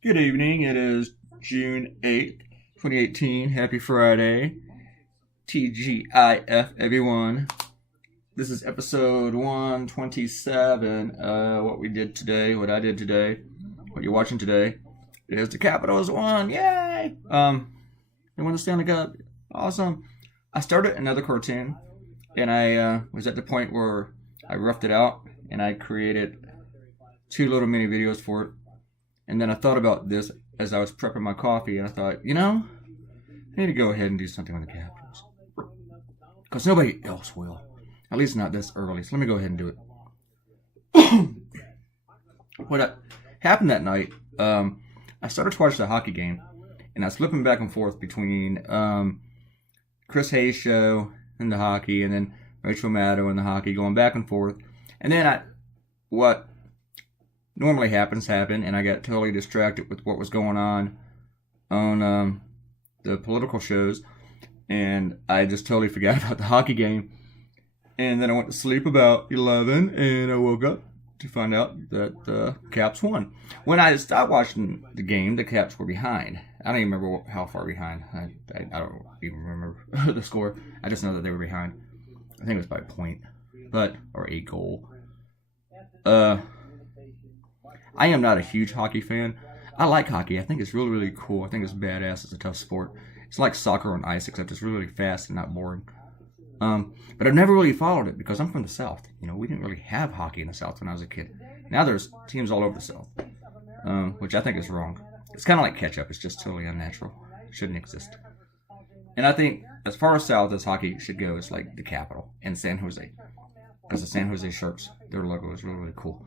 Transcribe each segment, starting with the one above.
Good evening. It is June 8th, 2018. Happy Friday. TGIF, everyone. This is episode 127. What we did today, what I did today, what you're watching today is the Capitals won. Yay! They won the Stanley Cup. Awesome. I started another cartoon, and I was at the point where I roughed it out, and I created two little mini videos for it. And then I thought about this as I was prepping my coffee, and I thought, I need to go ahead and do something on the Capitals. Because nobody else will. At least not this early. So let me go ahead and do it. What happened that night, I started to watch the hockey game, and I was flipping back and forth between Chris Hayes' show and the hockey, and then Rachel Maddow and the hockey, going back and forth. And then what normally happened, and I got totally distracted with what was going on the political shows, and I just totally forgot about the hockey game. And then I went to sleep about 11, and I woke up to find out that the Caps won. When I stopped watching the game, the Caps were behind. I don't even remember how far behind. I don't even remember the score. I just know that they were behind. I think it was by a point, or a goal. I am not a huge hockey fan. I like hockey. I think it's really, really cool. I think it's badass. It's a tough sport. It's like soccer on ice, except it's really, really fast and not boring. But I've never really followed it because I'm from the South. We didn't really have hockey in the South when I was a kid. Now there's teams all over the South, which I think is wrong. It's kind of like ketchup. It's just totally unnatural. It shouldn't exist. And I think as far as South as hockey should go, it's like the capital in San Jose. Because the San Jose Sharks, their logo is really, really cool.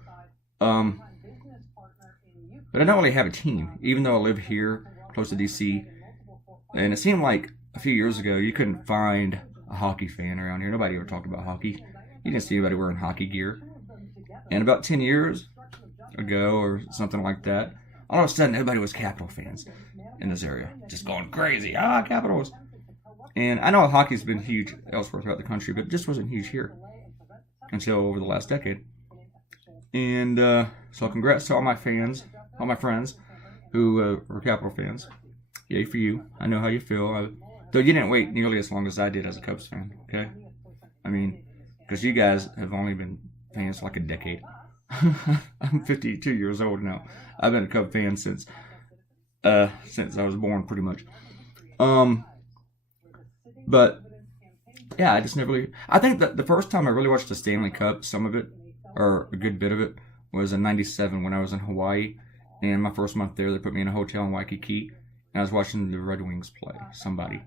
But I don't really have a team, even though I live here, close to D.C. And it seemed like a few years ago, you couldn't find a hockey fan around here. Nobody ever talked about hockey. You didn't see anybody wearing hockey gear. And about 10 years ago, or something like that, all of a sudden, everybody was Capital fans in this area. Just going crazy. Capitals. And I know hockey's been huge elsewhere throughout the country, but it just wasn't huge here until over the last decade. And so congrats to all my fans. All my friends who were Capital fans. Yay for you. I know how you feel. Though you didn't wait nearly as long as I did as a Cubs fan, okay? I mean, because you guys have only been fans for like a decade. I'm 52 years old now. I've been a Cub fan since I was born, pretty much. But, yeah, I just never really... I think that the first time I really watched the Stanley Cup, some of it, or a good bit of it, was in 97 when I was in Hawaii. And my first month there, they put me in a hotel in Waikiki, and I was watching the Red Wings play somebody.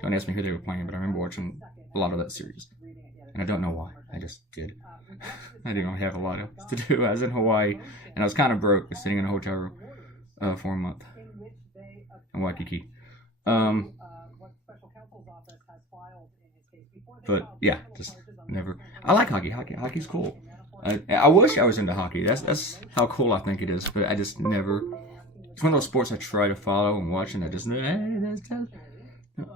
Don't ask me who they were playing, but I remember watching a lot of that series. And I don't know why. I just did. I didn't really have a lot else to do. I was in Hawaii, and I was kind of broke, sitting in a hotel room for a month in Waikiki. But, yeah, just never... I like hockey. Hockey's cool. I wish I was into hockey. That's how cool I think it is. But I just never... It's one of those sports I try to follow and watch, and I just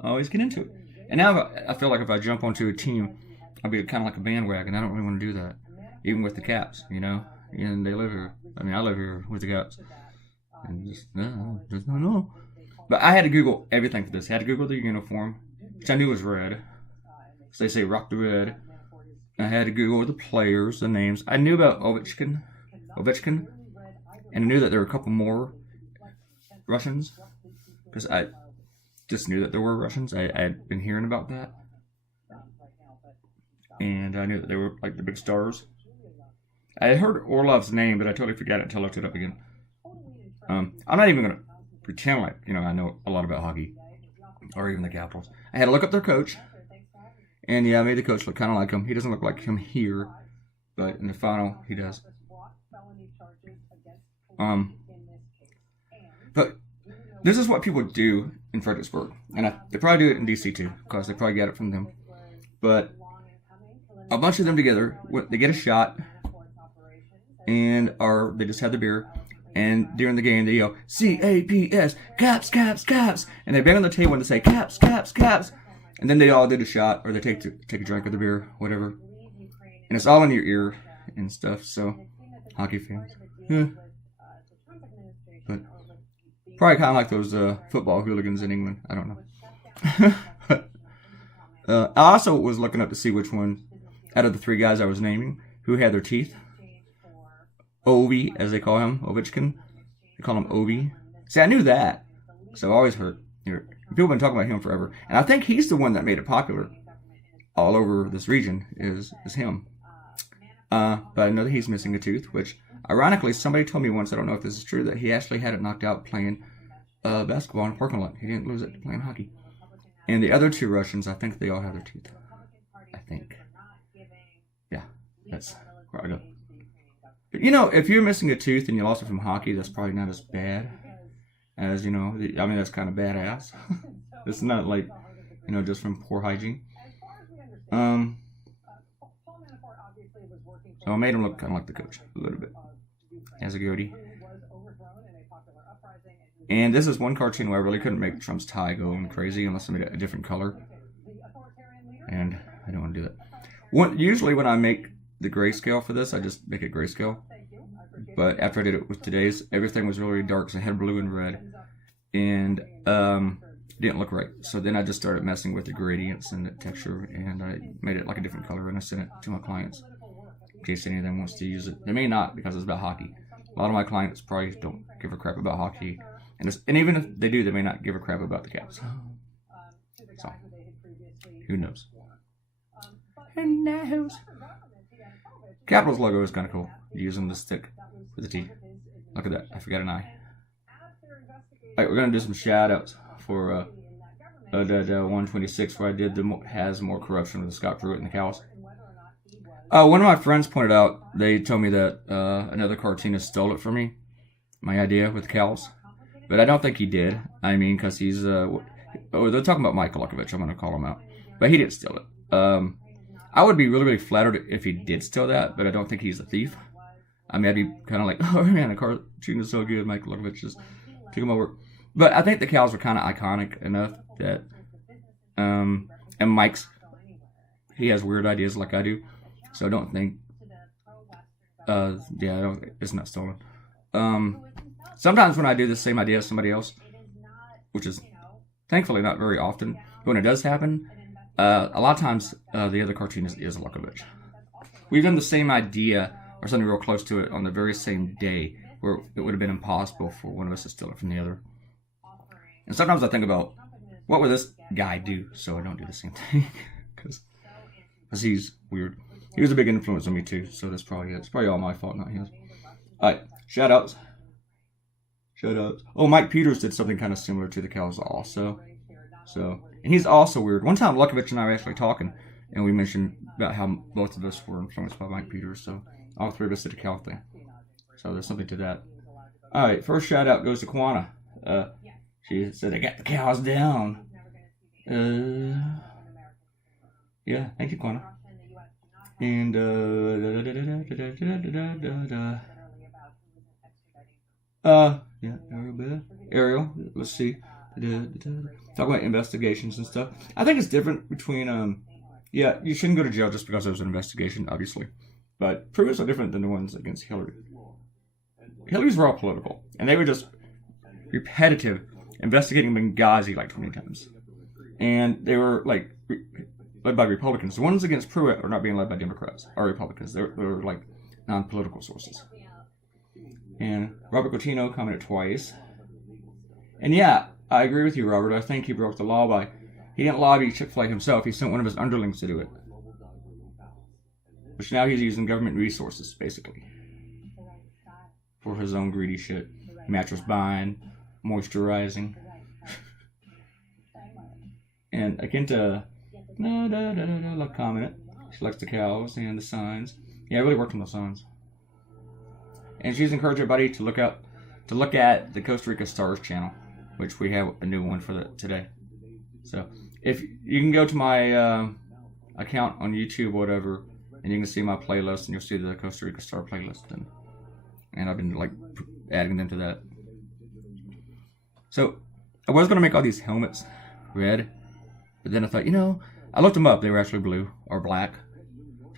always get into it. And now I feel like if I jump onto a team, I'll be kind of like a bandwagon. I don't really want to do that. Even with the Caps, And they live here. I mean, I live here with the Caps. And just no. But I had to Google everything for this. I had to Google the uniform, which I knew was red. So they say rock the red. I had to Google the players, the names. I knew about Ovechkin, and I knew that there were a couple more Russians, because I just knew that there were Russians. I had been hearing about that, and I knew that they were like the big stars. I heard Orlov's name, but I totally forgot it until I looked it up again. I'm not even going to pretend like, I know a lot about hockey, or even the Capitals. I had to look up their coach. And yeah, I made the coach look kind of like him. He doesn't look like him here, but in the final, he does. But this is what people do in Fredericksburg, and they probably do it in DC too, because they probably get it from them. But a bunch of them together, they get a shot, and they just have the beer. And during the game, they yell CAPS, Caps, Caps, Caps, and they bang on the table and they say Caps, Caps, Caps. And then they all did a shot, or they take a drink of the beer, whatever. And it's all in your ear and stuff, so hockey fans. Yeah. But Probably kind of like those football hooligans in England. I don't know. I also was looking up to see which one out of the three guys I was naming who had their teeth. Ovi, as they call him, Ovechkin. They call him Ovi. See, I knew that. So I always heard. People have been talking about him forever. And I think he's the one that made it popular all over this region is him. But I know that he's missing a tooth, which, ironically, somebody told me once, I don't know if this is true, that he actually had it knocked out playing basketball in a parking lot. He didn't lose it playing hockey. And the other two Russians, I think they all have their teeth. I think. Yeah, that's where I go. But, if you're missing a tooth and you lost it from hockey, that's probably not as bad as, that's kind of badass. It's not like, just from poor hygiene. So I made him look kind of like the coach a little bit. As a goatee. And this is one cartoon where I really couldn't make Trump's tie going crazy unless I made it a different color. And I don't want to do that. Usually when I make the grayscale for this, I just make it grayscale. But after I did it with today's, everything was really dark, so I had blue and red. And it didn't look right. So then I just started messing with the gradients and the texture, and I made it like a different color, and I sent it to my clients in case any of them wants to use it. They may not, because it's about hockey. A lot of my clients probably don't give a crap about hockey. And even if they do, they may not give a crap about the Caps. So, who knows? Who knows? Capitals logo is kind of cool. Using the stick with the T. Look at that. I forgot an I. Alright, we're going to do some shout outs for the 126 where I did the has more corruption with the Scott Pruitt and the cows. One of my friends pointed out, they told me that another cartoonist stole it from me. My idea with cows. But I don't think he did. I mean, because he's... they're talking about Mike Lukovich. I'm going to call him out. But he didn't steal it. I would be really, really flattered if he did steal that, but I don't think he's a thief. I mean, I'd be kind of like, oh man, the cartoon is so good, Mike Lukovich just took him over. But I think the cows were kind of iconic enough that... and Mike's... He has weird ideas like I do. So I don't think... it's not stolen. Sometimes when I do the same idea as somebody else, which is thankfully not very often, but when it does happen, a lot of times the other cartoonist is Lukovich. We've done the same idea or something real close to it on the very same day where it would have been impossible for one of us to steal it from the other. And sometimes I think about, what would this guy do so I don't do the same thing? Because he's weird. He was a big influence on me too, so that's probably it. It's probably all my fault, not his. Alright, shout outs. Oh, Mike Peters did something kind of similar to the cows also. And he's also weird. One time, Lukovich and I were actually talking, and we mentioned about how both of us were influenced by Mike Peters, so all three of us did a cow thing. So there's something to that. Alright, first shout out goes to Kwana. She said, I got the cows down. Yeah, thank you, Kwana. And, Ariel, let's see. Talk about investigations and stuff. I think it's different between, you shouldn't go to jail just because there was an investigation, obviously. But Pruitt's are different than the ones against Hillary. Hillary's were all political, and they were just repetitive, investigating Benghazi like 20 times. And they were, like, led by Republicans. The ones against Pruitt are not being led by Democrats or Republicans. They're like, non-political sources. And Robert Cotino commented twice. And yeah, I agree with you, Robert. I think he broke the law by... He didn't lobby Chick-fil-A himself. He sent one of his underlings to do it. Which now he's using government resources, basically. For his own greedy shit. Mattress buying, moisturizing. And Akinta... commented. She likes the cows and the signs. Yeah, I really worked on the signs. And she's encouraged everybody to look at the Costa Rica Stars channel, which we have a new one for today. So if you can go to my account on YouTube or whatever, and you can see my playlist, and you'll see the Costa Rica Star playlist, and I've been like adding them to that. So I was gonna make all these helmets red, but then I thought, I looked them up. They were actually blue or black.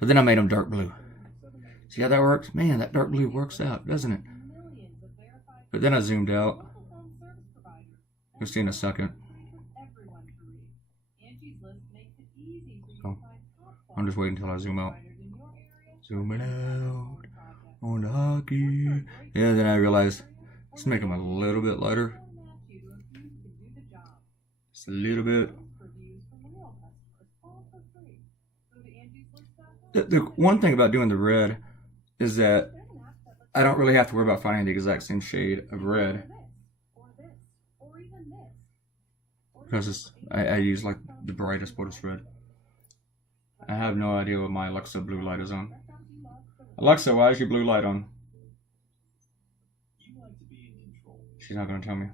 So then I made them dark blue. See how that works? Man, that dark blue works out, doesn't it? But then I zoomed out. You'll see in a second. So, I'm just waiting until I zoom out. Zooming out on the hockey. Yeah, then I realized let's make them a little bit lighter. Just a little bit. The one thing about doing the red is that I don't really have to worry about finding the exact same shade of red. Because I use like the brightest red. I have no idea what my Alexa blue light is on. Alexa, why is your blue light on? She's not going to tell me.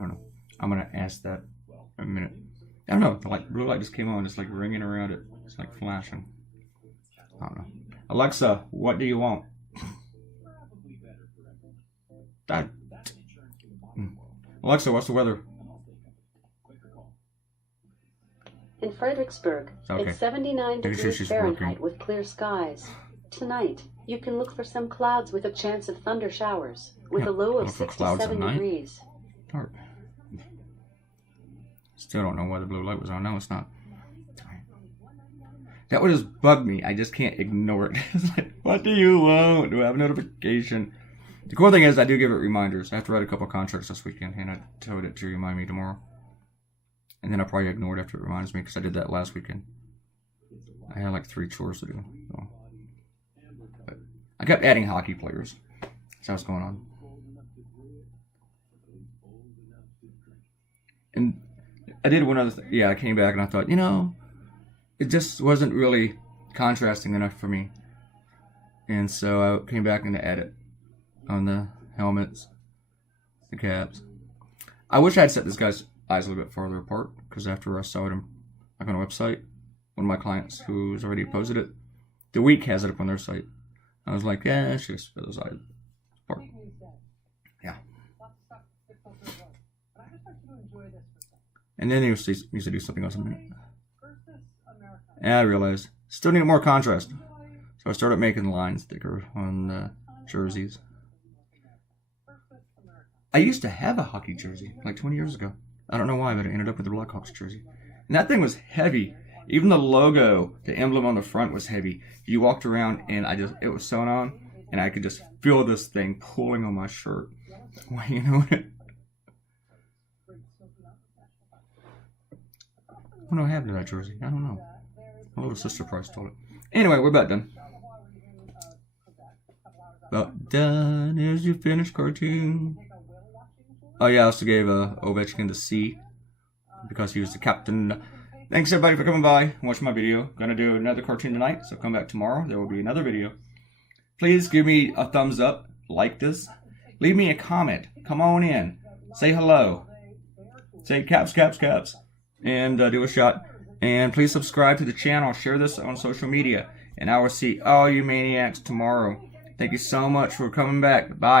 I don't know. I'm going to ask that in a minute. I don't know. The blue light just came on. It's like ringing around it. It's like flashing. I don't know. Alexa, what do you want? Alexa, what's the weather? In Fredericksburg, okay. It's 79 degrees Fahrenheit with clear skies. Tonight, you can look for some clouds with a chance of thunder showers, with a low of 67 degrees. Dark. Still don't know why the blue light was on. No, it's not. That would just bug me. I just can't ignore it. It's like, what do you want? Do I have a notification? The cool thing is I do give it reminders. I have to write a couple of contracts this weekend, and I told it to remind me tomorrow. And then I'll probably ignore it after it reminds me, because I did that last weekend. I had like 3 chores to do. So. But I kept adding hockey players. That's what's going on. And I did one other thing. Yeah, I came back and I thought, you know, it just wasn't really contrasting enough for me. And so I came back into edit on the helmets, the caps. I wish I had set this guy's eyes a little bit farther apart, because after I saw it on a website, one of my clients who's already posted it, The Week has it up on their site. I was like, yeah, I should have split those eyes apart. Yeah. And then he needs to do something else in a minute. And I realized, still need more contrast. So I started making lines thicker on the jerseys. I used to have a hockey jersey, like 20 years ago. I don't know why, but I ended up with a Blackhawks jersey. And that thing was heavy. Even the logo, the emblem on the front was heavy. You walked around and it was sewn on, and I could just feel this thing pulling on my shirt. Well, you know what? What do I have to that jersey? I don't know. My little sister probably stole it. Anyway, we're about done. About done. Here's your finished cartoon. Oh yeah, I also gave Ovechkin the C, because he was the captain. Thanks everybody for coming by and watching my video. Gonna do another cartoon tonight, so come back tomorrow. There will be another video. Please give me a thumbs up, like this. Leave me a comment. Come on in. Say hello. Say caps, caps, caps. And do a shot. And please subscribe to the channel. Share this on social media. And I will see all you maniacs tomorrow. Thank you so much for coming back. Bye.